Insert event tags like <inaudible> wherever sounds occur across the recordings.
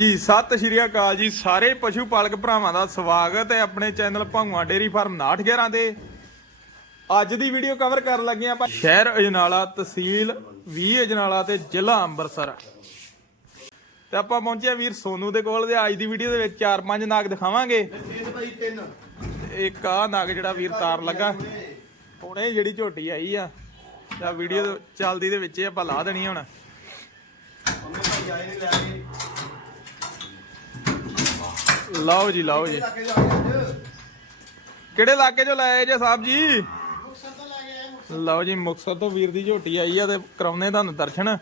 ਜੀ, ਸਤਿ ਸ਼੍ਰੀ ਅਕਾਲ ਜੀ। ਸਾਰੇ ਪਸ਼ੂ ਪਾਲਕ ਭਰਾਵਾਂ ਦਾ ਸਵਾਗਤ ਹੈ ਆਪਣੇ ਚੈਨਲ ਭੰਗਵਾ ਡੇਰੀ ਫਾਰਮ 911 ਦੇ ਅੱਜ ਦੀ ਵੀਡੀਓ ਕਵਰ ਕਰਨ ਲੱਗੇ ਆਪਾਂ ਸ਼ਹਿਰ ਅਜਨਾਲਾ ਤਹਿਸੀਲ ਵੀ ਅਜਨਾਲਾ ਤੇ ਜ਼ਿਲ੍ਹਾ ਅੰਮ੍ਰਿਤਸਰ। ਤੇ ਆਪਾਂ ਪਹੁੰਚੇ ਵੀਰ ਸੋਨੂ ਦੇ ਕੋਲ ਤੇ ਅੱਜ ਦੀ ਵੀਡੀਓ ਦੇ ਵਿੱਚ ਚਾਰ ਪੰਜ ਨਾਗ ਦਿਖਾਵਾਂਗੇ। ਇੱਕ ਆ ਨਾਗ ਜਿਹੜਾ ਵੀਰ ਤਾਰ ਲੱਗਾ। ਹੁਣੇ ਜਿਹੜੀ ਝੋਟੀ ਆਈ ਆ। ਤਾਂ ਵੀਡੀਓ ਚੱਲਦੀ ਦੇ ਵਿੱਚ ਆਪਾਂ ਲਾ ਦੇਣੀ ਹੁਣ। ਉਹਨੇ ਭਾਈ ਆਏ ਨੇ ਲੈ ਕੇ ਲਓ ਜੀ ਲਓ ਜੀ। ਕਿਹੜੇ ਇਲਾਕੇ ਚੋਂ ਲਾਏ ਜੇ ਸਾਹਿਬ ਜੀ? ਮੁਕਸਰ ਲਓ ਜੀ ਮੁਕਤਸਰ ਤੋਂ ਵੀਰ ਦੀ ਝੋਟੀ ਆਈ ਆ ਤੇ ਕਰਾਉਨੇ ਤੁਹਾਨੂੰ ਦਰਸ਼ਨ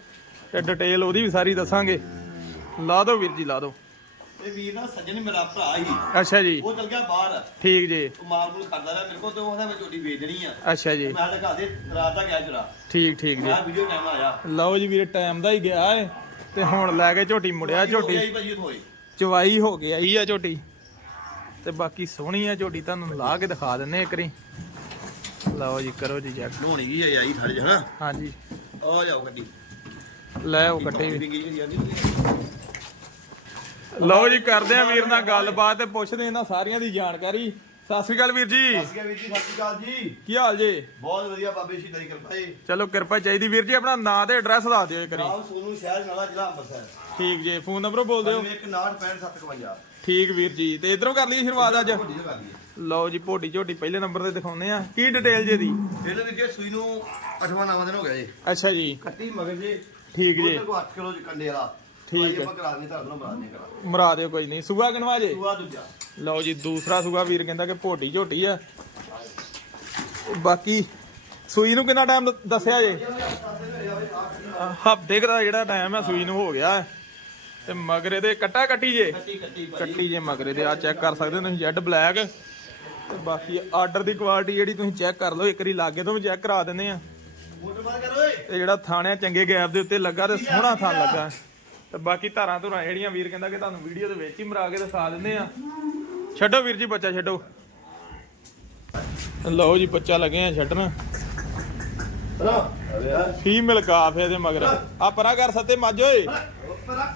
ਤੇ ਡਿਟੇਲ ਉਹਦੀ ਵੀ ਸਾਰੀ ਦੱਸਾਂਗੇ। ਲਾ ਦਿਓ ਵੀਰ ਜੀ ਲਾ ਦਿਓ। ਇਹ ਵੀਰ ਨਾ ਸੱਜਣ ਮੇਰਾ ਭਰਾ ਹੀ ਅੱਛਾ ਜੀ। ਉਹ ਚਲ ਗਿਆ ਬਾਹਰ। ਠੀਕ ਜੀ। ਉਹ ਮਾਲ ਮੂਲ ਕਰਦਾ ਰਿਹਾ ਮੇਰੇ ਕੋਲ ਤੇ ਉਹਦਾ ਮੈਂ ਝੋਟੀ ਵੇਚ ਦੇਣੀ ਆ। ਅੱਛਾ ਜੀ। ਮੈਂ ਤਾਂ ਘਰ ਦੇ ਰਾਤ ਦਾ ਗਿਆ ਜਰਾ। ਠੀਕ ਠੀਕ ਜੀ। ਮੈਂ ਵੀਡੀਓ ਟਾਈਮ ਆਇਆ ਲਓ ਜੀ ਵੀਰ ਟਾਈਮ ਦਾ ਹੀ ਗਿਆ ਏ। ਤੇ ਹੁਣ ਲੈ ਕੇ ਝੋਟੀ ਮੁੜਿਆ ਝੋਟੀ। ਚਵਾਈ ਹੋ ਗਿਆ ਹੀ ਆ ਝੋਟੀ? ਤੇ ਬਾਕੀ ਸੋਹਣੀ ਆ ਝੋਟੀ ਤੁਹਾਨੂੰ ਲਾ ਕੇ ਦਿਖਾ ਦਿੰਨੇ ਇੱਕ ਰੀ ਲਓ ਜੀ ਕਰੋ ਜੀ ਚੈੱਕ ਨੋਣੀ ਜੀ ਆਈ ਥੜ ਜਣਾ ਹਾਂਜੀ। ਆ ਜਾਓ ਗੱਡੀ। ਲੈ ਉਹ ਕੱਟੇ ਵੀ। ਜੀ। ਲਓ ਜੀ ਕਰਦੇ ਆ ਵੀਰ ਨਾਲ ਗੱਲਬਾਤ ਤੇ ਪੁੱਛਦੇ ਇਹਨਾਂ ਸਾਰੀਆਂ ਦੀ ਜਾਣਕਾਰੀ। ਸਤਿ ਸ਼੍ਰੀ ਅਕਾਲ ਵੀਰ ਜੀ। ਸਤਿ ਸ਼੍ਰੀ ਅਕਾਲ ਵੀਰ ਜੀ ਸਤਿ ਸ਼੍ਰੀ ਅਕਾਲ ਜੀ। ਕੀ ਹਾਲ ਜੀ? ਬਹੁਤ ਵਧੀਆ ਬਾਬੇ ਸ਼ੀਦਾਂ ਦੀ ਕਿਰਪਾ ਹੈ ਚਲੋ ਕਿਰਪਾ ਚਾਹੀਦੀ ਵੀਰ ਜੀ ਆਪਣਾ ਨਾਂ ਤੇ ਐਡਰੈਸ ਦੱਸ ਦਿਓ ਇੱਕ ਵਾਰੀ। ਨਾਮ ਸੋਨੂ ਸ਼ਹਿਰ ਨਾਲਾ ਜ਼ਿਲ੍ਹਾ ਅੰਮ੍ਰਿਤਸਰ। ਠੀਕ ਜੀ ਫੋਨ ਨੰਬਰ ਬੋਲ ਦਿਓ ਇੱਕ 965 ਠੀਕ ਵੀਰ ਜੀ ਤੇ ਇਧਰੋਂ ਕਰ ਲਈ ਸ਼ੁਰੂਆਤ ਅੱਜ? ਲਓ ਜੀ ਭੋਟੀ ਝੋਟੀ ਪਹਿਲੇ ਨੰਬਰ ਤੇ ਦਿਖਾਉਂਦੇ ਆ ਕੀ ਡਿਟੇਲ ਜੇ ਦੀ ਇਹਦੇ ਵਿੱਚ ਸੂਈ ਨੂੰ 8ਵਾਂ 9ਵਾਂ ਦਿਨ ਹੋ ਗਿਆ ਜੀ। ਅੱਛਾ ਜੀ। ਕੱਟੀ ਮਗਰ ਜੀ। ਠੀਕ ਜੀ। ਕੋ 8 ਕਿਲੋ ਚ ਕੰਡੇ ਵਾਲਾ। ਠੀਕ ਭਾਈ ਹੈ। ਆਪਾਂ ਕਰਾ ਦਿੰਦੇ ਤੁਹਾਨੂੰ ਬਣਾ ਦਿੰਦੇ ਕਰਾ ਮਰਾ ਦਿਓ ਕੋਈ ਨਹੀਂ। ਸੂਆ ਕਿਨਵਾ ਜੇ? ਸੂਆ ਦੂਜਾ। ਲਓ ਜੀ ਦੂਸਰਾ ਸੂਆ ਵੀਰ ਕਹਿੰਦਾ ਕਿ ਭੋਟੀ ਝੋਟੀ ਆ। ਬਾਕੀ ਸੂਈ ਨੂੰ ਕਿੰਨਾ ਟਾਈਮ ਦੱਸਿਆ ਜੇ? ਹਫ਼ਤੇ ਦਾ ਜਿਹੜਾ ਟਾਈਮ ਹੈ ਸੂਈ ਨੂੰ ਹੋ ਗਿਆ। ਤੇ ਮਗਰੇ ਦੇ ਕੱਟਾ ਕੱਟੀ ਜੇ। ਕੱਟੀ ਜੇ ਮਗਰੇ ਦੇ ਆ ਚੈੱਕ ਕਰ ਸਕਦੇ ਹੋ ਤੁਸੀਂ ਜੈਡ ਬਲੈਕ। ਤੇ ਬਾਕੀ ਆਰਡਰ ਦੀ ਕੁਆਲਿਟੀ ਜਿਹੜੀ ਤੁਸੀਂ ਚੈੱਕ ਕਰ ਲਓ ਇੱਕ ਵਾਰੀ ਲਾਗੇ ਤੋਂ ਵੀ ਚੈੱਕ ਕਰਾ ਦਿੰਦੇ ਆ। ਤੇ ਜਿਹੜਾ ਥਾਣਿਆ ਚੰਗੇ ਗੈਪ ਦੇ ਉੱਤੇ ਲੱਗਾ ਤੇ ਸੋਹਣਾ ਥਾਣ ਲੱਗਾ। ਤੇ ਬਾਕੀ ਧਾਰਾਂ ਧੁਰਾਂ ਜਿਹੜੀਆਂ ਵੀਰ ਕਹਿੰਦਾ ਕਿ ਤੁਹਾਨੂੰ ਵੀਡੀਓ ਦੇ ਵਿੱਚ ਹੀ ਮਰਾ ਕੇ ਦਿਖਾ ਦਿੰਦੇ ਆ। ਛੱਡੋ ਵੀਰ ਜੀ ਬੱਚਾ ਛੱਡੋ। ਲਓ ਜੀ ਬੱਚਾ ਲੱਗੇ ਆ ਛੱਡਣ। ਪਰਾ ਅਰੇ ਯਾਰ ਫੀਮੇਲ ਕਾਫ ਇਹਦੇ ਮਗਰ। ਆ ਪਰਾਂ ਕਰ ਸੱਤੇ ਮੱਝ। ਓਏ ਪਰਾ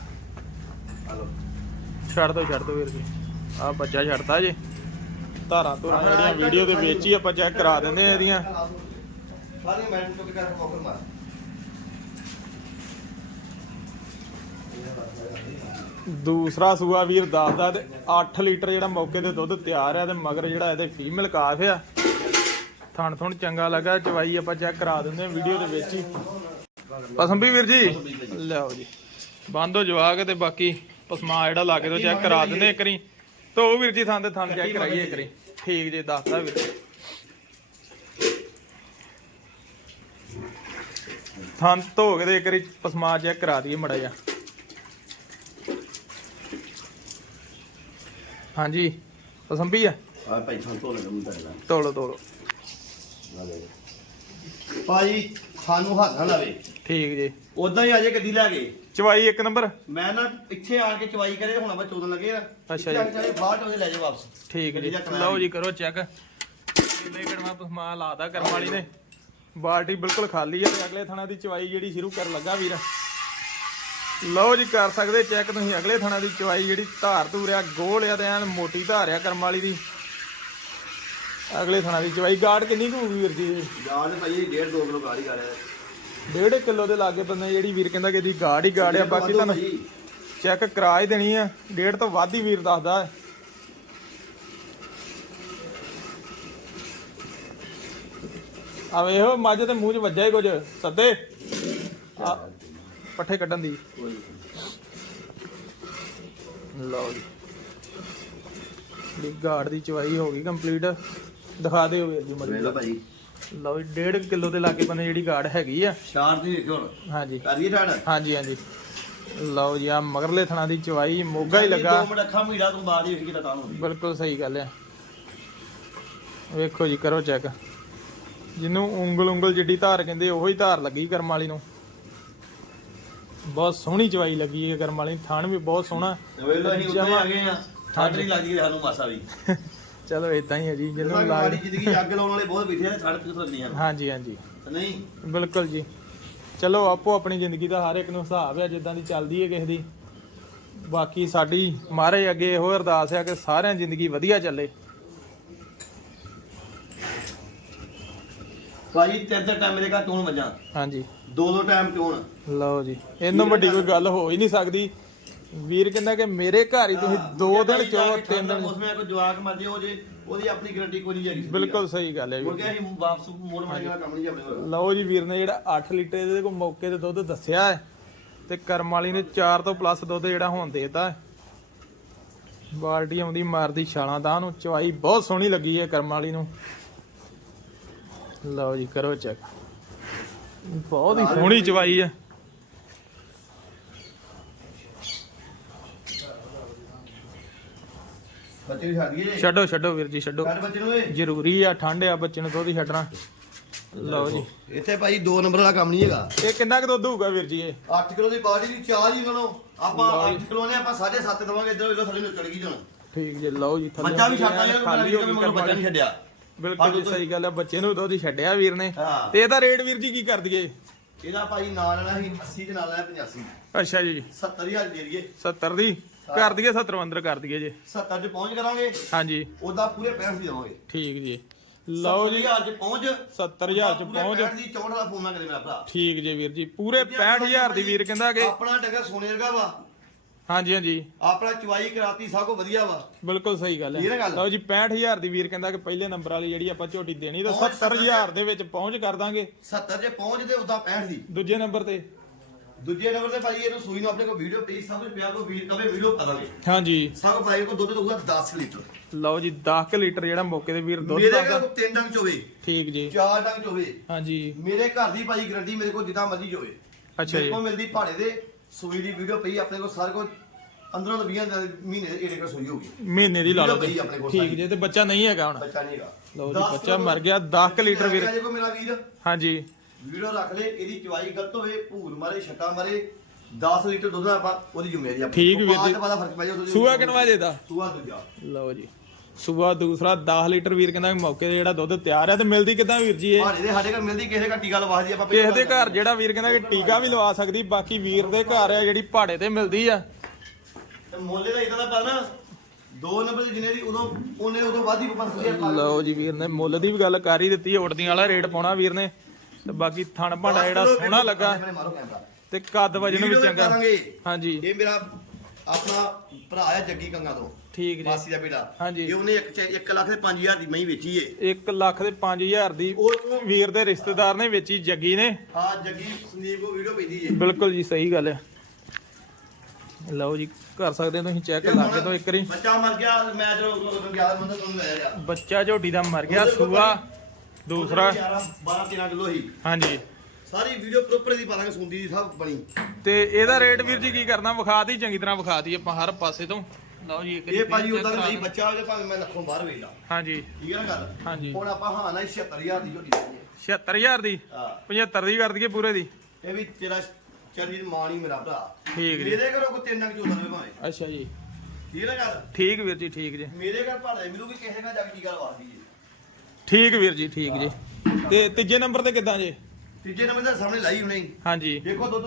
ਹਲੋ ਛੱਡ ਦੋ ਛੱਡ ਦੋ ਵੀਰ ਜੀ। ਆ ਬੱਚਾ ਛੱਡਦਾ ਜੇ। ਧਾਰਾਂ ਧੁਰਾਂ ਜਿਹੜੀਆਂ ਵੀਡੀਓ ਦੇ ਵਿੱਚ ਹੀ ਆਪਾਂ ਚੈੱਕ ਕਰਾ ਦਿੰਦੇ ਆ ਇਹਦੀਆਂ। ਸਾਰੀਆਂ ਮੈਡਮ ਚੁੱਕ ਕਰ ਮੋਕਰ ਮਾਰ। ਦੂਸਰਾ ਸੂਆ ਵੀਰ ਦੱਸਦਾ ਤੇ 8 ਲੀਟਰ ਜਿਹੜਾ ਮੌਕੇ ਤੇ ਦੁੱਧ ਤਿਆਰ ਆ ਤੇ ਮਗਰ ਜਿਹੜਾ ਇਹਦੇ ਫੀਮੇਲ ਕਾਫ ਆ। ਥਣ ਥਣ ਚੰਗਾ ਲੱਗਾ ਚਵਾਈ ਆਪਾਂ ਚੈੱਕ ਕਰਾ ਦਿੰਦੇ ਆ ਵੀਡੀਓ ਦੇ ਵਿੱਚ ਹੀ। ਪਸੰਬੀ ਵੀਰ ਜੀ। ਲਿਆਓ ਜੀ। ਬੰਦ ਹੋ ਜਵਾਕ ਤੇ ਬਾਕੀ ਪਸਮਾ ਜਿਹੜਾ ਲਾਗੇ ਤੋਂ ਚੈੱਕ ਕਰਾ ਦਿੰਦੇ ਇੱਕ ਵਾਰੀ। ਤੋ ਵੀਰ ਜੀ ਥਾਂ ਤੇ ਥਣ ਚੈੱਕ ਕਰਾਈਏ ਇੱਕ ਵਾਰੀ। ਠੀਕ ਜੀ ਦੱਸਦਾ ਵੀਰ। ਥਾਂ ਧੋ ਕੇ ਤੇ ਇੱਕ ਵਾਰੀ ਪਸਮਾ ਚੈੱਕ ਕਰਾ ਦਈਏ ਮੜਾ ਜਾ ਹਾਂਜੀ ਪਸੰਬੀ ਆ? ਆ ਭਾਈ ਥਾਂ ਲੈ ਮੁੰਡਾ ਲੈ ਤੋਲੋ ਤੋਲੋ ਲੈ ਭਾਈ ਸਾਨੂੰ ਹੱਥ ਨਾ ਲਾਵੇ। ਠੀਕ ਜੀ। ਉਦਾਂ ਹੀ ਆਜੇ ਗੱਡੀ ਲੈ ਕੇ। ਚਵਾਈ ਇੱਕ ਨੰਬਰ? ਮੈਂ ਨਾ ਇੱਥੇ ਆ ਕੇ ਚਵਾਈ ਕਰੇ ਹੁਣ ਆਪਾਂ 14 ਲੱਗੇ ਆ। ਅੱਛਾ ਜੀ। ਚਾਹੇ ਬਾਹਰ ਉਹਦੇ ਲੈ ਜਾਓ ਵਾਪਸ। ਠੀਕ ਜੀ। ਲਓ ਜੀ ਕਰੋ ਚੈੱਕ। ਕਿੰਨੇ ਕੜਵਾ ਪਸਮਾ ਲਾਦਾ ਕਰਮ ਵਾਲੀ ਨੇ? ਬਾਲਟੀ ਬਿਲਕੁਲ ਖਾਲੀ ਆ ਤੇ ਅਗਲੇ ਥਣਾ ਦੀ ਚਵਾਈ ਜਿਹੜੀ ਸ਼ੁਰੂ ਕਰਨ ਲੱਗਾ ਵੀਰ। ਲਓ ਜੀ ਕਰ ਸਕਦੇ ਚੈੱਕ ਤੁਸੀਂ। ਅਗਲੇ ਥਣਾ ਦੀ ਚਵਾਈ ਜਿਹੜੀ ਧਾਰ ਧੂਰ ਆ ਗੋਲ ਆ ਤੇ ਐਨ ਮੋਟੀ ਧਾਰ ਆ ਕਰਮ ਵਾਲੀ ਦੀ। ਅਗਲੇ ਥਣਾ ਦੀ ਚਵਾਈ। ਗਾੜ ਕਿੰਨੀ ਕੁ ਹੋਊਗੀ ਵੀਰ ਜੀ? ਜਾਨ ਭਾਈ 1.5 2 ਕਿਲੋ ਗਾੜੀ ਰਿਹਾ ਡੇਢ ਕਿਲੋ ਦੇ ਲਾਗੇ ਬੰਦੇ ਜਿਹੜੀ ਵੀਰ ਕਹਿੰਦਾ ਕਿ ਇਹਦੀ ਗਾੜ ਹੀ ਗਾੜ ਆ ਬਾਕੀ ਤੁਹਾਨੂੰ ਚੈੱਕ ਕਰਾ ਹੀ ਦੇਣੀ ਆ। ਡੇਢ ਤੋਂ ਵੱਧ ਹੀ ਵੀਰ ਦੱਸਦਾ ਹੈ। ਆ ਵੇਖੋ ਮੱਝ ਤੇ ਮੂੰਹ 'ਚ ਵੱਜਾ ਹੀ ਕੁਝ। ਸੱਦੇ। ਆ ਪੱਠੇ ਕੱਢਣ ਦੀ। ਲਓ ਜੀ। ਗਾੜ ਦੀ ਚਵਾਈ ਹੋ ਗਈ ਕੰਪਲੀਟ। ਦਿਖਾ ਦਿਓ ਵੀਰ ਜੀ ਮੜੀ। ਵੇਲਾ ਭਾਈ। ਲਓ ਜੀ 1.5 ਕਿਲੋ ਦੇ ਲਾਗੇ ਬੰਨੇ ਜਿਹੜੀ ਗਾੜ ਹੈਗੀ ਆ। ਸ਼ਾਰ ਦੀ ਵੇਖੋ ਹੁਣ। ਹਾਂਜੀ। ਕਰੀਏ ਠਾੜ ਹਾਂਜੀ ਹਾਂਜੀ। ਲਓ ਜੀ ਆ ਮਗਰਲੇ ਥਣਾ ਦੀ ਚਵਾਈ ਮੋਗਾ ਹੀ ਲੱਗਾ। ਦੋ ਮਿੰਟ ਅੱਖਾਂ ਮੀੜਾ ਤੋਂ ਬਾਅਦ ਹੀ ਵੇਖੀ ਤਾਂ ਤਾਂ ਹੁੰਦੀ ਬਿਲਕੁਲ ਸਹੀ ਗੱਲ ਆ। ਵੇਖੋ ਜੀ ਕਰੋ ਚੈੱਕ ਜਿਹਨੂੰ ਉਂਗਲ ਉਂਗਲ ਜਿੱਡੀ ਧਾਰ ਕਹਿੰਦੇ ਉਹੋ ਹੀ ਧਾਰ ਲੱਗੀ ਕਰਮ ਵਾਲੀ ਨੂੰ। ਬਹੁਤ ਸੋਹਣੀ ਚਵਾਈ ਲੱਗੀ ਹੈ ਕਰਮ ਵਾਲੀ। ਥਣ ਵੀ ਬਹੁਤ ਸੋਹਣਾ। ਵੇਲਾ ਅਸੀਂ ਉੱਤੇ ਆ ਗਏ ਆ। ਠੰਡ ਨਹੀਂ ਲੱਗਦੀ ਸਾਨੂੰ ਮਾਸਾ ਵੀ। <laughs> ਚਲੋ ਇਦਾਂ ਹੀ ਹੈ ਜੀ ਜਿਹਨੂੰ ਸਾਡੀ ਲੱਗ ਜ਼ਿੰਦਗੀ 'ਚ ਅੱਗ ਲਾਉਣ ਵਾਲੇ ਬਹੁਤ ਬੈਠੇ ਆ ਸੜਕ ਤੇ ਤੁਰਨੀ ਆ। ਹਾਂਜੀ ਹਾਂਜੀ। ਨਹੀਂ? ਬਿਲਕੁਲ ਜੀ। ਚਲੋ ਆਪੋ ਆਪਣੀ ਜ਼ਿੰਦਗੀ ਦਾ ਹਰ ਇੱਕ ਨੂੰ ਹਿਸਾਬ ਹੈ ਜਿੱਦਾਂ ਦੀ ਚੱਲਦੀ ਹੈ ਕਿਸੇ ਦੀ। ਬਾਕੀ ਸਾਡੀ ਮਹਾਰਾਜ ਅੱਗੇ ਇਹੋ ਅਰਦਾਸ ਆ ਕਿ ਸਾਰਿਆਂ ਦੀ ਜ਼ਿੰਦਗੀ ਵਧੀਆ ਚੱਲੇ। ਭਾਜੀ ਤਿੰਨ ਤਿੰਨ ਟਾਈਮ ਮੇਰੇ ਘਰ ਟੂਣ ਵੱਜਾਂ? ਹਾਂਜੀ। ਦੋ ਦੋ ਟਾਈਮ ਟੂਣ ਲਓ ਜੀ। ਇਹਨੂੰ ਵੱਡੀ ਕੋਈ ਗੱਲ ਹੋ ਹੀ ਨਹੀਂ ਸਕਦੀ। ਵੀਰ ਕਹਿੰਦਾ ਕਿ ਮੇਰੇ ਘਰ ਹੀ ਤੁਸੀਂ ਦੋ ਦਿਨ ਚੋ ਤਿੰਨ ਦਿਨ। ਉਸ ਵਿੱਚ ਕੋਈ ਜਵਾਕ ਮਰ ਜੇ ਉਹ ਜੇ ਉਹਦੀ ਆਪਣੀ ਗਾਰੰਟੀ ਕੋਈ ਨਹੀਂ ਹੈਗੀ ਬਿਲਕੁਲ ਸਹੀ ਗੱਲ ਹੈ ਵੀਰ। ਕੇ ਅਸੀਂ ਵਾਪਸ ਮੋੜ ਮਾਰੀ ਵਾਲਾ ਕੰਮ ਨਹੀਂ ਆਪਣੇ ਲਓ ਜੀ ਵੀਰ ਨੇ ਜਿਹੜਾ 8 ਲੀਟਰ ਇਹਦੇ ਕੋਲ ਮੌਕੇ ਤੇ ਦੁੱਧ ਦੱਸਿਆ ਹੈ ਤੇ ਕਰਮ ਵਾਲੀ ਨੇ 4 ਤੋਂ ਪਲੱਸ ਦੁੱਧ ਜਿਹੜਾ ਹੁਣ ਦੇਤਾ ਹੈ। ਬਾਲਟੀ ਆਉਂਦੀ ਮਾਰਦੀ ਛਾਲਾਂ ਤਾਂ ਨੂੰ ਚਵਾਈ ਬਹੁਤ ਸੋਹਣੀ ਲੱਗੀ ਹੈ ਕਰਮ ਵਾਲੀ ਨੂੰ। ਲਓ ਜੀ ਕਰੋ ਚੈੱਕ ਬਹੁਤ ਹੀ ਸੋਹਣੀ ਚਵਾਈ ਹੈ। ਬੱਚੇ ਛੱਡ ਗਏ? ਛੱਡੋ ਛੱਡੋ ਵੀਰ ਜੀ ਛੱਡੋ। ਛੱਡ ਬੱਚੇ ਨੂੰ ਓਏ। ਜ਼ਰੂਰੀ ਆ ਠੰਡ ਆ ਬੱਚੇ ਨੂੰ ਦੁੱਧ ਹੀ ਛੱਡਣਾ। ਲਓ ਜੀ। ਇੱਥੇ ਭਾਈ 2 ਨੰਬਰ ਦਾ ਕੰਮ ਨਹੀਂ ਹੈਗਾ। ਇਹ ਕਿੰਨਾ ਕੁ ਦੁੱਧ ਹੋਊਗਾ ਵੀਰ ਜੀ ਇਹ? 8 ਕਿਲੋ ਦੀ ਬਾਡੀ ਦੀ ਚਾਹ ਹੀ ਉਹਨਾਂ ਆਪਾਂ ਲਓ ਜੀ। 8 ਕਿਲੋ ਨੇ ਆਪਾਂ 7.5 ਦਵਾਂਗੇ ਇਧਰ ਵੇਲੋ ਥੱਲੇ ਨੂੰ ਚੜ ਗਈ ਜਣ ਠੀਕ ਜੀ ਲਓ ਜੀ ਥੱਲੇ ਬੱਚਾ ਵੀ ਛੱਡਦਾ ਯਾਰ ਖਾਲੀ ਹੋ ਮਗਰ ਬੱਚਾ ਨਹੀਂ ਛੱਡਿਆ। ਬਿਲਕੁਲ ਜੀ ਸਹੀ ਗੱਲ ਹੈ ਬੱਚੇ ਨੂੰ ਦੁੱਧ ਛੱਡਿਆ ਵੀਰ ਨੇ। ਤੇ ਇਹਦਾ ਰੇਟ ਵੀਰ ਜੀ ਕੀ ਕਰ ਦਈਏ? ਇਹਦਾ ਭਾਈ ਨਾਲ ਲੈਣਾ ਸੀ 80 ਦੇ ਨਾਲ ਲੈਣਾ 85 ਅੱਛਾ ਜੀ। 70000 ਦੇ ਦਈਏ। 70 ਦੀ? ਕਰ ਦਈਏ 70 ਅੰਦਰ ਕਰ ਦਈਏ ਜੀ। 70 ਚ ਪਹੁੰਚ ਕਰਾਂਗੇ। ਹਾਂਜੀ। ਉਹਦਾ ਪੂਰੇ 65 ਦੀ ਦਵਾਂਗੇ। ਠੀਕ ਜੀ। ਲਓ ਜੀ। 70000 ਚ ਪਹੁੰਚ। 70000 ਚ ਪਹੁੰਚ। 65 ਦੀ 64 ਦਾ ਫੋਨ ਨਾ ਕਰੇ ਮੇਰਾ ਭਰਾ। ਠੀਕ ਜੀ ਵੀਰ ਜੀ। ਪੂਰੇ 65000 ਦੀ ਵੀਰ ਕਹਿੰਦਾ ਕਿ ਆਪਣਾ ਡੰਗਾ ਸੋਨੇ ਵਰਗਾ ਵਾ। ਹਾਂਜੀ ਹਾਂਜੀ। ਆਪਣਾ ਚਵਾਈ ਕਰਾਤੀ ਸਭ ਕੋ ਵਧੀਆ ਵਾ। ਬਿਲਕੁਲ ਸਹੀ ਗੱਲ ਹੈ। ਲਓ ਜੀ 65000 ਦੀ ਵੀਰ ਕਹਿੰਦਾ ਕਿ ਪਹਿਲੇ ਨੰਬਰ ਵਾਲੀ ਜਿਹੜੀ ਆਪਾਂ ਝੋਟੀ ਦੇਣੀ ਤਾਂ ਪਹੁੰਚ 70000 ਦੇ ਵਿੱਚ ਪਹੁੰਚ ਕਰ ਦਾਂਗੇ। 70 ਚ ਪਹੁੰਚ ਤੇ ਉਹਦਾ 65 ਦੀ। ਦੂਜੇ ਨੰਬਰ ਤੇ। ਦੂਜੇ ਨੰਬਰ ਤੇ ਭਾਈ ਇਹਨੂੰ ਸੂਈ ਨੂੰ ਆਪਣੇ ਕੋ ਵੀਡੀਓ ਪਈ ਸਭ ਕੁਝ ਪਿਆ ਕੋ ਵੀਰ ਕਵੇ ਵੀਡੀਓ ਪਾ ਦਾਂਗੇ ਹਾਂਜੀ। ਸਭ ਭਾਈ ਕੋ ਦੁੱਧ ਦਊਗਾ 10 ਲੀਟਰ। ਲਓ ਜੀ 10 ਲੀਟਰ ਜਿਹੜਾ ਮੌਕੇ ਤੇ ਵੀਰ ਦੁੱਧ ਮੇਰੇ ਦਾ ਘਰ ਤਿੰਨ ਡੰਗ ਚੋਵੇ। ਠੀਕ ਜੀ। ਚਾਰ ਡੰਗ ਚੋਵੇ। ਹਾਂਜੀ। ਮੇਰੇ ਘਰ ਦੀ ਭਾਈ ਗਰੰਟੀ ਮੇਰੇ ਕੋਲ ਜਿੱਦਾਂ ਮਰਜ਼ੀ ਚੋਵੇ। ਅੱਛਾ ਮੇਰੇ ਜੀ। ਕੋਲ ਮਿਲਦੀ ਪਹਾੜੇ ਦੇ ਸੂਈ ਦੀ ਵੀਡੀਓ ਪਈ ਆਪਣੇ ਕੋਲ ਸਾਰੇ ਕੋ 15 ਤੋਂ 20 ਦਿਨ ਮਹੀਨੇ ਦੇ ਏੜੇ ਕੋ ਸੂਈ ਹੋਗੀ ਮਹੀਨੇ ਦੀ ਲਾ ਲਓ ਕੋਲ ਠੀਕ। ਜੀ ਤੇ ਬੱਚਾ ਨਹੀਂ ਹੈਗਾ ਹੁਣ। ਬੱਚਾ ਨਹੀਂ ਹੈਗਾ। ਲਓ ਜੀ ਬੱਚਾ ਕਿਲੋ ਮਰ ਗਿਆ 10 ਲੀਟਰ ਮੇਰਾ ਵੀਰ। ਹਾਂਜੀ। ਵੀਡੀਓ ਰੱਖ ਲੈ ਇਹਦੀ ਚਵਾਈ ਗਲਤ ਹੋਵੇ ਭੂਰ ਮਾਰੇ ਛੱਟਾ ਮਾਰੇ 10 ਲੀਟਰ ਦੁੱਧ ਆਪਾਂ ਉਹਦੀ ਜ਼ਿੰਮੇਵਾਰੀ ਆਪਣੀ ਠੀਕ ਵੀਰ ਜੀ। ਦਾ ਫ਼ਰਕ ਪੈ ਜਾ ਸੂਆ ਕਿੰਨਵਾ ਜੇ ਦਾ? ਸੂਆ ਦੂਜਾ। ਲਓ ਜੀ। ਸੂਆ ਦੂਸਰਾ 10 ਲੀਟਰ ਵੀਰ ਕਹਿੰਦਾ ਵੀ ਮੌਕੇ ਤੇ ਜਿਹੜਾ ਦੁੱਧ ਤਿਆਰ ਆ ਤੇ ਮਿਲਦੀ ਕਿਦਾਂ ਵੀਰ ਜੀ ਇਹ? ਪਹਾੜੇ ਦੇ ਸਾਡੇ ਘਰ ਮਿਲਦੀ ਕਿਸੇ ਦਾ ਟੀਕਾ ਲਵਾ ਦੀ ਆਪਾਂ ਕਿਸੇ ਦੇ ਘਰ ਜਿਹੜਾ ਵੀਰ ਕਹਿੰਦਾ ਕਿ ਟੀਕਾ ਵੀ ਲਵਾ ਸਕਦੀ ਬਾਕੀ ਵੀਰ ਦੇ ਘਰ ਆ ਜਿਹੜੀ ਪਹਾੜੇ ਤੇ ਮਿਲਦੀ ਆ। ਤੇ ਮੋਲੇ ਦਾ ਇਦਾਂ ਦਾ ਪਾ ਨਾ ਦੋ ਨੰਬਰ ਦੀ ਜਿੰਨੇ ਦੀ ਉਦੋਂ ਉਹਨੇ ਉਦੋਂ ਵੱਧ ਹੀ 5000 ਪਾ ਲਓ ਜੀ ਵੀਰ ਨੇ ਮੁੱਲ ਦੀ ਵੀ ਗੱਲ ਕਰ ਹੀ ਦਿੱਤੀ ਉੜਦੀਆਂ ਵਾਲਾ ਰੇਟ ਪਾਉਣਾ ਵੀਰ ਨੇ। ਤੇ ਬਾਕੀ ਥਣ ਭਾਂਡਾ ਜਿਹੜਾ ਸੋਹਣਾ ਲੱਗਾ। ਤੇ ਕੱਦ ਵਜਨ ਵੀ ਚੰਗਾ। ਹਾਂਜੀ। ਇਹ ਮੇਰਾ ਆਪਣਾ ਭਰਾ ਹੈ ਜੱਗੀ ਕੰਗਾ ਤੋਂ। ਠੀਕ ਜੀ। ਮਾਸੀ ਦਾ ਬੇਟਾ। ਹਾਂਜੀ। ਇਹ ਉਹਨੇ 1 ਲੱਖ ਦੇ 5000 ਦੀ ਮਹੀਂ ਵੇਚੀ ਏ। 1 ਲੱਖ ਦੇ 5000 ਦੀ ਉਹ ਵੀਰ ਦੇ ਰਿਸ਼ਤੇਦਾਰ ਨੇ ਵੇਚੀ ਜੱਗੀ ਨੇ। ਆ ਜੱਗੀ ਸੰਦੀਪ ਕੋ ਵੀਡੀਓ ਪੈਂਦੀ ਏ। ਬਿਲਕੁਲ ਜੀ ਸਹੀ ਗੱਲ ਹੈ ਲਓ ਜੀ ਕਰ ਸਕਦੇ ਹੋ ਤੁਸੀਂ ਚੈੱਕ ਲਾ ਕੇ ਤੋਂ ਇੱਕ ਵਾਰੀ। ਬੱਚਾ ਮਰ ਗਿਆ ਮੈਂ ਜਦੋਂ ਗਿਆ ਬੰਦਾ ਤੁਹਾਨੂੰ ਲੈ ਰਿਹਾ ਬੱਚਾ ਝੋਟੀ ਦਾ ਮਰ ਗਿਆ ਸੂਆ। ਦੂਸਰਾ। 12 13 ਕਿਲੋ ਹੀ ਹਾਂਜੀ। ਸਾਰੀ ਵੀਡੀਓ ਪ੍ਰੋਪਰ ਦੀ ਪਾਵਾਂਗੇ ਸੁਣਦੀ ਦੀ ਸਭ ਬਣੀ। ਤੇ ਇਹਦਾ ਰੇਟ ਵੀਰ ਜੀ ਕੀ ਕਰਨਾ? ਵਿਖਾ ਦੀ ਚੰਗੀ ਤਰ੍ਹਾਂ ਵਿਖਾ ਦੀ ਆਪਾਂ ਹਰ ਪਾਸੇ ਤੋਂ। ਲਓ ਜੀ ਇੱਕ ਇਹ ਭਾਜੀ ਉਦਾਂ ਨਹੀਂ। ਬੱਚਾ ਉਹਦੇ ਭਾਵੇਂ ਮੈਂ ਲੱਖੋਂ ਬਾਹਰ ਵੇਚਦਾ ਹਾਂਜੀ। ਠੀਕ ਹੈ ਨਾ ਗੱਲ? ਹਾਂਜੀ। ਹੁਣ ਆਪਾਂ ਹਾਂ ਨਾ 76000 ਦੀ ਝੋਟੀ ਲੈਣੀ 76000 ਦੀ? ਹਾਂ। 75 ਦੀ ਕਰ ਦਈਏ ਪੂਰੇ ਦੀ। ਇਹ ਵੀ ਤੇਰਾ ਚਰਜੀ ਮਾਂ ਨਹੀਂ ਮੇਰਾ ਭਰਾ। ਠੀਕ ਜੀ। ਮੇਰੇ ਘਰੋਂ ਕੋ ਤਿੰਨ ਨਗ ਚੋਦਾ ਵੇ ਭਾਵੇਂ। ਅੱਛਾ ਜੀ। ਠੀਕ ਹੈ ਨਾ ਗੱਲ? ਠੀਕ ਵੀਰ ਜੀ ਠੀਕ ਜੀ। ਮੇਰੇ ਘਰ ਭਾੜੇ ਮਿਲੂਗੀ ਕਿਸੇ ਦਾ ਜੱਗ ਦੀ ਗੱਲ ਵਾਸਦੀ ਜੀ ਠੀਕ ਵੀਰ ਜੀ ਠੀਕ ਜੀ। ਤੇ ਤੀਜੇ ਨੰਬਰ ਤੇ ਕਿੱਦਾਂ ਜੇ? ਤੀਜੇ ਨੰਬਰ ਦੇ ਸਾਹਮਣੇ ਲਾਈ ਹੁਣੇ ਹੀ। ਹਾਂਜੀ। ਦੇਖੋ ਦੁੱਧ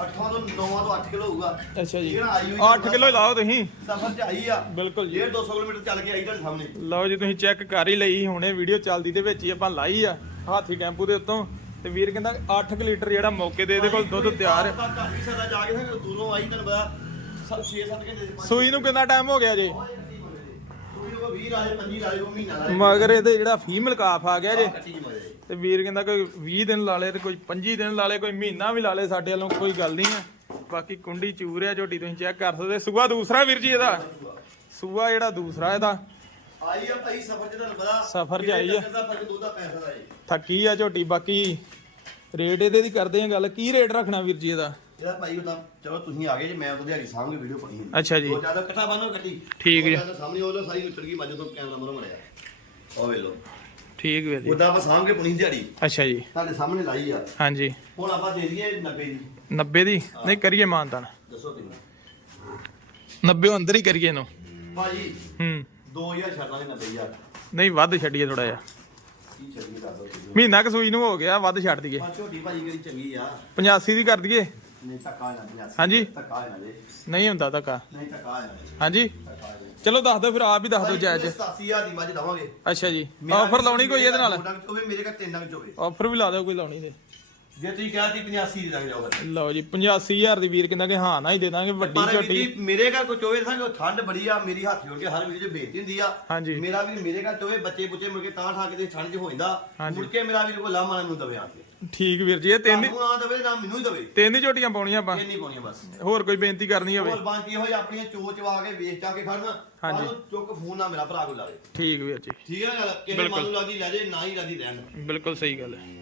8ਵਾਂ ਤੋਂ 9ਵਾਂ ਤੋਂ 8 ਕਿਲੋ ਹੋਊਗਾ। ਅੱਛਾ ਜੀ। ਨਾ ਆਈ ਹੋਈ 8 ਕਿਲੋ ਲਾਓ ਤੁਸੀਂ। ਸਫਰ ਚ ਆਈ ਆ। ਬਿਲਕੁਲ ਜੀ। 1.5 200 ਕਿਲੋਮੀਟਰ ਚੱਲ ਕੇ ਆਈ ਤੁਹਾਡੇ ਸਾਹਮਣੇ। ਲਓ ਜੀ ਤੁਸੀਂ ਚੈੱਕ ਕਰ ਹੀ ਲਈ ਹੁਣੇ ਵੀਡੀਓ ਚੱਲਦੀ ਦੇ ਵਿੱਚ ਹੀ ਆਪਾਂ ਲਾਈ ਆ ਹਾਥੀ ਟੈਂਪੂ ਦੇ ਉੱਤੋਂ। ਤੇ ਵੀਰ ਕਹਿੰਦਾ 8 ਲੀਟਰ ਜਿਹੜਾ ਮੌਕੇ ਦੇ ਇਹਦੇ ਕੋਲ ਦੁੱਧ ਤਿਆਰ ਹੈ। ਘਰ ਵੀ ਸਾਡਾ ਜਾ ਕੇ ਨਾ ਦੂਰੋਂ ਆਈ ਤੁਹਾਨੂੰ ਪਤਾ 6-7 ਘੰਟੇ ਦੇ ਸੂਈ ਨੂੰ ਕਿੰਨਾ ਟਾਈਮ ਹੋ ਗਿਆ ਜੇ? 20 ਰਾਜੇ 25 ਰਾਜੇ ਉਹ ਮਹੀਨਾ ਰਾਜੇ ਮਗਰ ਇਹਦੇ ਜਿਹੜਾ ਫੀਮੇਲ ਕਾਫ ਆ ਗਿਆ ਜੇ ਕੱਟੀ ਜੀ ਮਜ਼ੇ ਤੇ ਵੀਰ ਕਹਿੰਦਾ ਕੋਈ 20 ਦਿਨ ਲਾ ਲੇ ਤੇ ਕੋਈ 25 ਦਿਨ ਲਾ ਲੇ ਕੋਈ ਮਹੀਨਾ ਵੀ ਲਾ ਲੇ ਸਾਡੇ ਵੱਲੋਂ ਕੋਈ ਗੱਲ ਨਹੀਂ ਆ ਬਾਕੀ ਕੁੰਡੀ ਚੂਰ ਆ ਝੋਟੀ ਤੁਸੀਂ ਚੈੱਕ ਕਰ ਸਕਦੇ ਸੂਆ ਦੂਸਰਾ ਵੀਰ ਜੀ ਇਹਦਾ? ਸੂਆ ਜਿਹੜਾ ਦੂਸਰਾ ਇਹਦਾ? ਆਈ ਆ ਭਾਈ ਸਫਰ ਚ ਤੁਹਾਨੂੰ ਪਤਾ ਸਫ਼ਰ 'ਚ ਆਈ ਆ। ਦਾ ਫ਼ਰਕ ਦੁੱਧ ਦਾ ਪੈਸਾ ਦਾ ਏ। ਥੱਕੀ ਆ ਝੋਟੀ ਬਾਕੀ ਰੇਟ ਇਹਦੇ ਦੀ ਕਰਦੇ ਆ ਗੱਲ। ਕੀ ਰੇਟ ਰੱਖਣਾ ਵੀਰ ਜੀ ਇਹਦਾ? ਇਹਦਾ ਭਾਈ ਉਹਦਾ ਚਲੋ ਤੁਸੀਂ ਆ ਗਏ ਜੇ ਮੈਂ ਉਹਦੇ ਹਾਲੀ ਸਾਹਮਣੇ ਵੀਡੀਓ ਪਾਈ ਹੈ। ਅੱਛਾ ਜੀ। ਦੋ ਜ਼ਿਆਦਾ ਇਕੱਠਾ ਬੰਨੋ ਕੱਟੀ ਠੀਕ ਜੀ। ਉਹ ਜ਼ਿਆਦਾ ਸਾਹਮਣੇ ਉਹ ਲੋ ਸਾਰੀ ਉੱਤਰ ਗਈ ਮੱਝ ਤੋਂ ਕੈਮਰਾ ਮਰੋ ਮੜਿਆ। ਉਹ ਵੇ ਲੋ ਠੀਕ ਵੀਰ ਜੀ ਉਹਦਾ ਆਪਾਂ ਸਾਹਮਣੇ ਪੁਣੀ ਦਿਹਾੜੀ। ਅੱਛਾ ਜੀ। ਤੁਹਾਡੇ ਸਾਹਮਣੇ ਲਾਈ ਆ। ਹਾਂਜੀ। ਹੁਣ ਆਪਾਂ ਦੇ ਦਈਏ 90 ਦੀ। 90 ਦੀ? ਨਹੀਂ ਕਰੀਏ ਮਾਨਤਾਨ। ਦੱਸੋ ਤੁਸੀਂ 90 ਅੰਦਰ ਹੀ ਕਰੀਏ ਇਹਨੂੰ। ਭਾਜੀ ਹੂੰ। 2000 ਛੱਡ ਲਾਂਗੇ 90000 ਨਹੀਂ ਵੱਧ ਛੱਡੀਏ ਥੋੜਾ ਜਿਹਾ। ਕੀ ਚੱਲੀ ਦੱਸੋ ਤੁਸੀਂ ਮਹੀਨਾ ਕੁ ਸੂਈ ਨੂੰ ਹੋ ਗਿਆ ਵੱਧ ਛੱਡ ਦਈਏ। ਆ ਝੋਟੀ ਭਾਜੀ ਕਿਹੜੀ ਚੰਗੀ ਆ। 85 ਦੀ ਕਰ ਦਈਏ। ਨਹੀਂ ਧੱਕਾ ਨਾ ਦੇ ਹਾਂਜੀ। ਧੱਕਾ ਨਾ ਦੇ। ਨਹੀਂ ਹੁੰਦਾ ਧੱਕਾ ਨਹੀਂ ਧੱਕਾ ਨਾ ਦੇ। ਹਾਂਜੀ। ਧੱਕਾ ਚਲੋ ਦੱਸ ਦਿਓ ਫਿਰ ਆਪ ਹੀ ਦੱਸ ਦਿਓ ਜਾਇਜ਼। 87000 ਦੀ ਮੱਝ ਦਵਾਂਗੇ। ਅੱਛਾ ਜੀ। ਆਫਰ ਲਾਉਣੀ ਕੋਈ ਇਹਦੇ ਨਾਲ? ਹੋਵੇ ਮੇਰੇ ਘਰ ਤਿੰਨ ਨਗ ਚੋਵੇ ਆਫਰ ਵੀ ਲਾ ਦਿਓ ਕੋਈ ਲਾਉਣੀ ਤੇ ਜੇ ਤੁਸੀਂ ਕਹਤੀ 85 ਦੀ ਲੱਗ ਜਾਓਗਾ ਲਓ ਜੀ 85000 ਦੀ ਵੀਰ ਕਹਿੰਦਾ ਕਿ ਹਾਂ ਨਾ ਹੀ ਦੇ ਦਾਂਗੇ ਵੱਡੀ ਪਰ ਵੀਰ ਝੋਟੀ ਜੀ, ਮੇਰੇ ਘਰ ਕੋ ਚੋਵੇ ਸਾਂ ਠੰਡ ਬੜੀ ਆ ਮੇਰੀ ਹੱਥ ਜੋੜ ਕੇ ਹਰ ਵੀਡੀਓ 'ਚ ਬੇਇੱਜ਼ਤੀ ਹੁੰਦੀ ਆ। ਹਾਂਜੀ। ਮੇਰਾ ਵੀ ਮੇਰੇ ਘਰ ਚੋਵੇ ਬੱਚੇ ਬੁੱਚੇ ਮੁੜ ਕੇ ਤਾਂ ਠਾ ਕੇ ਤੇ ਠੰਡ 'ਚ ਹੋ ਜਾਂਦਾ। ਮੁੜ ਕੇ ਮੇਰਾ ਵੀਰ ਕੋ ਲਾਮਾ ਨੂੰ ਦਵੇ ਆ ਕੇ। ਠੀਕ ਵੀਰ ਜੀ ਇਹ ਤਿੰਨ ਤੁਹਾਨੂੰ ਨਾ ਦਵੇ ਨਾ ਮੈਨੂੰ ਹੀ ਦਵੇ। ਤਿੰਨ ਹੀ ਝੋਟੀਆਂ ਪਾਉਣੀਆਂ ਆਪਾਂ। ਇਹ ਨਹੀਂ ਪਾਉਣੀਆਂ ਬਸ। ਹੋਰ ਕੋਈ ਬੇਨਤੀ ਕਰਨੀ ਹੋਵੇ? ਹੋਰ ਬਾਕੀ ਹੋਈ ਆਪਣੀਆਂ ਚੋਚ ਵਾ ਕੇ ਵੇਚ ਜਾ ਕੇ ਖੜਨ ਹਾਂਜੀ। ਸਾਨੂੰ ਚੁੱਕ ਫੋਨ ਨਾ ਮੇਰਾ ਭਰਾ ਕੋ ਲਾਵੇ। ਠੀਕ ਵੀਰ ਜੀ। ਠੀਕ ਹੈ ਨਾ ਗੱਲ? ਕਿਸੇ ਬਿਲਕੁਲ। ਮਨ ਨੂੰ ਲੱਗੀ ਲੈ ਜੇ ਨਾ ਹੀ ਲੱਗੀ ਰਹਿਣ। ਬਿਲਕੁਲ ਸਹੀ ਗੱਲ ਹੈ।